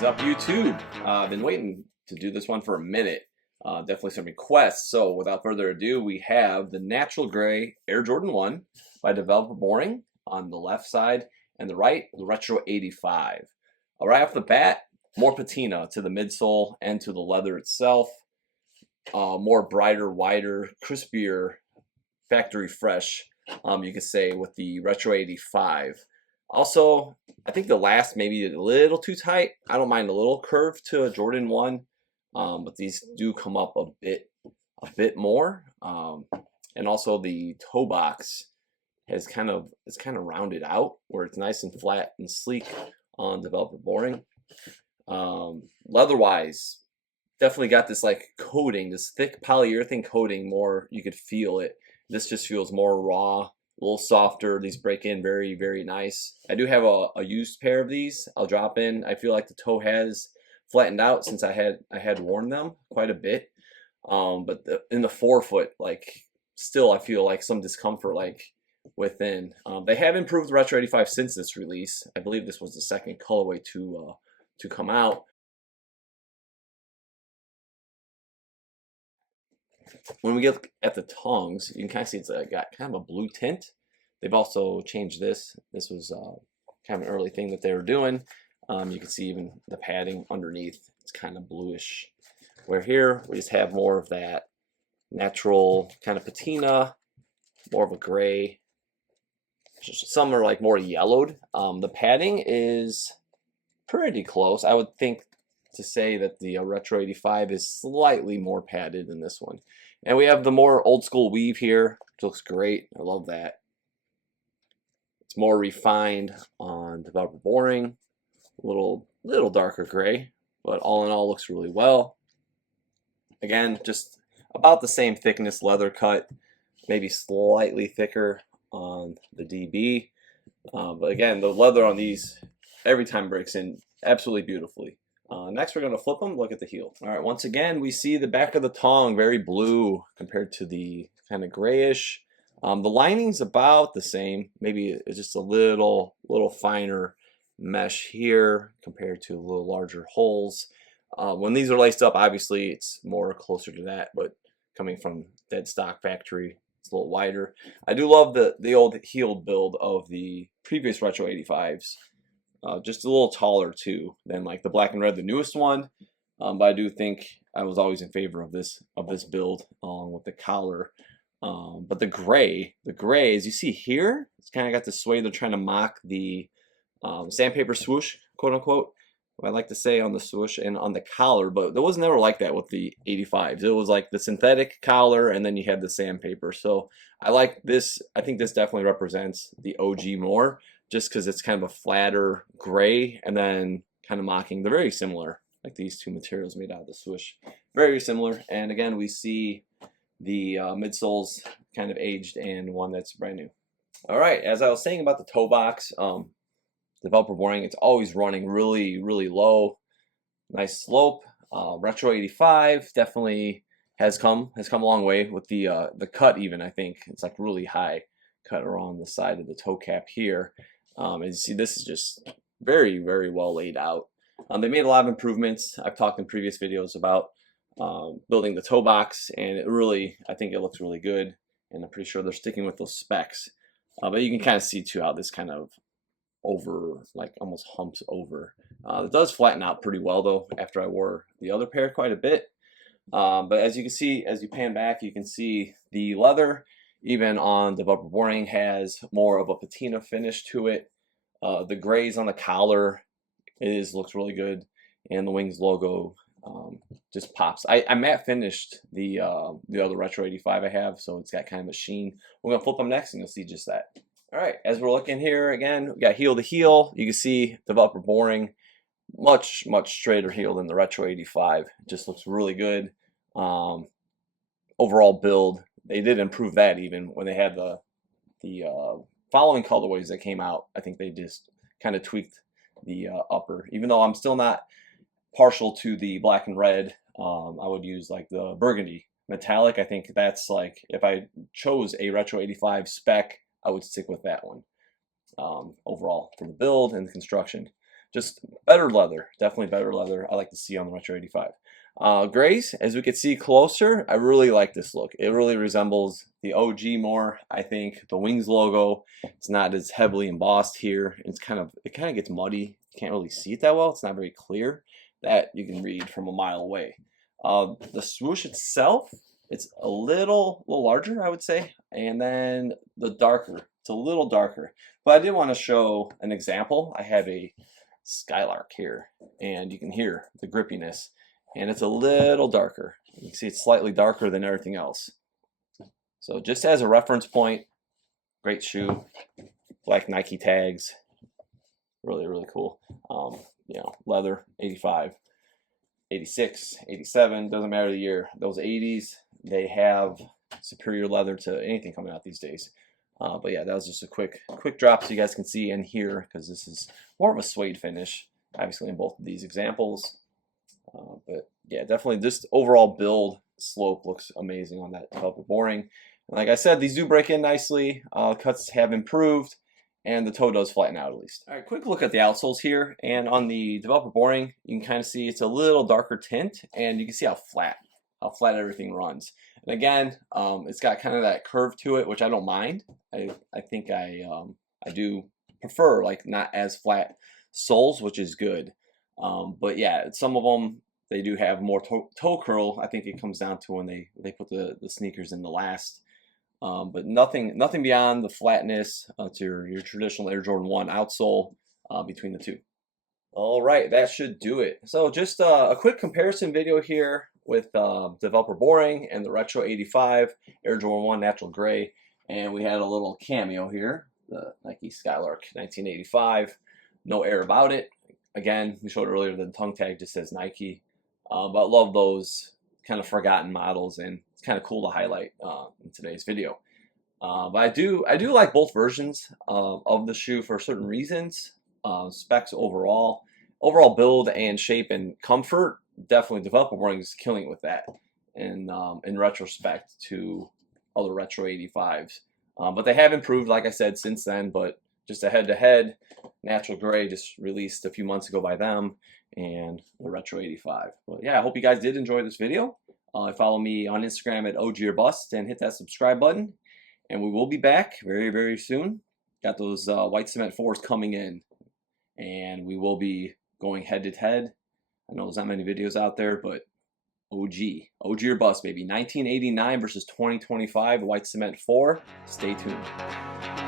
What is up, YouTube? I've been waiting to do this one for a minute. Definitely some requests. So without further ado, we have the Natural Gray Air Jordan 1 by Developer Boring on the left side, and the right, the Retro 85. Right off the bat, more patina to the midsole and to the leather itself. More brighter, wider, crispier, factory fresh, you could say, with the Retro 85. Also, I think the last maybe a little too tight. I don't mind a little curve to a Jordan 1, but these do come up a bit more. And also the toe box it's kind of rounded out where it's nice and flat and sleek on Developer Boring. Leather-wise, definitely got this like coating, this thick polyurethane coating. More, you could feel it. This just feels more raw, a little softer. These break in very, very nice. I do have a used pair of these. I'll drop in. I feel like the toe has flattened out since I had worn them quite a bit. But in the forefoot, like still I feel like some discomfort like within. They have improved the Retro 85 since this release. I believe this was the second colorway to come out. When we get at the tongues, you can kind of see it's got kind of a blue tint. They've also changed this. This was kind of an early thing that they were doing. You can see even the padding underneath. It's kind of bluish. Where here, we just have more of that natural kind of patina, more of a gray. Some are like more yellowed. The padding is pretty close. I would think to say that the Retro 85 is slightly more padded than this one. And we have the more old school weave here, which looks great. I love that. It's more refined on Developer Boring, a little darker gray, but all in all looks really well. Again, just about the same thickness leather cut, maybe slightly thicker on the DB. But again, the leather on these every time breaks in absolutely beautifully. Next, we're going to flip them, look at the heel. All right, once again, we see the back of the tongue very blue compared to the kind of grayish. The lining's about the same. Maybe it's just a little finer mesh here compared to a little larger holes. When these are laced up, obviously, it's more closer to that, but coming from dead stock factory, it's a little wider. I do love the old heeled build of the previous Retro 85s. Just a little taller too than like the black and red, the newest one. But I do think I was always in favor of this build along with the collar. But the gray, as you see here, it's kind of got this way they're trying to mock the sandpaper swoosh, quote unquote. What I like to say on the swoosh and on the collar, but it was never like that with the 85s. It was like the synthetic collar, and then you had the sandpaper. So I like this. I think this definitely represents the OG more, just because it's kind of a flatter gray and then kind of mocking. They're very similar, like these two materials made out of the swoosh. Very similar. And again, we see the midsoles kind of aged and one that's brand new. All right, as I was saying about the toe box, Developer Boring, it's always running really, really low. Nice slope. Retro 85 definitely has come a long way with the cut even, I think. It's like really high cut around the side of the toe cap here. As you see, this is just very, very well laid out. They made a lot of improvements. I've talked in previous videos about building the toe box, and I think it looks really good, and I'm pretty sure they're sticking with those specs. But you can kind of see too how this kind of like almost humps over. It does flatten out pretty well though after I wore the other pair quite a bit. But as you can see, as you pan back, you can see the leather, even on Developer Boring, has more of a patina finish to it. The grays on the collar looks really good, and the Wings logo just pops. I matte finished the other Retro 85 I have, so it's got kind of a sheen. We're gonna flip them next, and you'll see just that. All right, as we're looking here again, we got heel to heel. You can see Developer Boring, much straighter heel than the Retro 85. It just looks really good. Overall build, they did improve that even when they had the following colorways that came out. I think they just kind of tweaked the upper. Even though I'm still not partial to the black and red, I would use like the burgundy metallic. I think that's like, if I chose a Retro 85 spec, I would stick with that one overall for the build and the construction. just better leather, definitely better leather. I like to see on the Retro 85. Grays, as we can see closer, I really like this look. It really resembles the OG more. I think the Wings logo, it's not as heavily embossed here. It kind of gets muddy. You can't really see it that well. It's not very clear. That you can read from a mile away. The swoosh itself, it's a little larger, I would say, and then the darker, it's a little darker. But I did want to show an example. I have a Skylock here, and you can hear the grippiness, and it's a little darker. You can see it's slightly darker than everything else. So just as a reference point, great shoe, black Nike tags, really, really cool. You know, leather, 85, 86, 87, doesn't matter the year. Those 80s, they have superior leather to anything coming out these days. But yeah, that was just a quick drop so you guys can see and hear, because this is more of a suede finish, obviously in both of these examples. But yeah, definitely this overall build slope looks amazing on that Developer Boring. And like I said, these do break in nicely. Cuts have improved, and the toe does flatten out at least. All right, quick look at the outsoles here, and on the Developer Boring, you can kind of see it's a little darker tint, and you can see how flat everything runs. And again, it's got kind of that curve to it, which I don't mind. I think I do prefer like not as flat soles, which is good. But yeah, some of them, they do have more toe curl. I think it comes down to when they put the sneakers in the last. But nothing beyond the flatness to your traditional Air Jordan 1 outsole between the two. All right, that should do it. So just a quick comparison video here with Developer Boring and the Retro 85 Air Jordan 1 Natural Gray. And we had a little cameo here, the Nike Skylark 1985. No air about it. Again, we showed earlier the tongue tag just says Nike. But I love those kind of forgotten models, and it's kind of cool to highlight in today's video. But I do like both versions of the shoe for certain reasons. Specs overall build and shape and comfort, definitely Developer Boring is killing it with that. And in retrospect to other Retro 85s, but they have improved, like I said, since then. But just a head-to-head, Natural Gray just released a few months ago by them, and the Retro 85. But yeah, I hope you guys did enjoy this video. Follow me on Instagram at OG or Bust, and hit that subscribe button. And we will be back very, very soon. Got those white cement 4s coming in, and we will be going head-to-head. I know there's not many videos out there, but OG or Bust, baby. 1989 versus 2025 white cement 4. Stay tuned.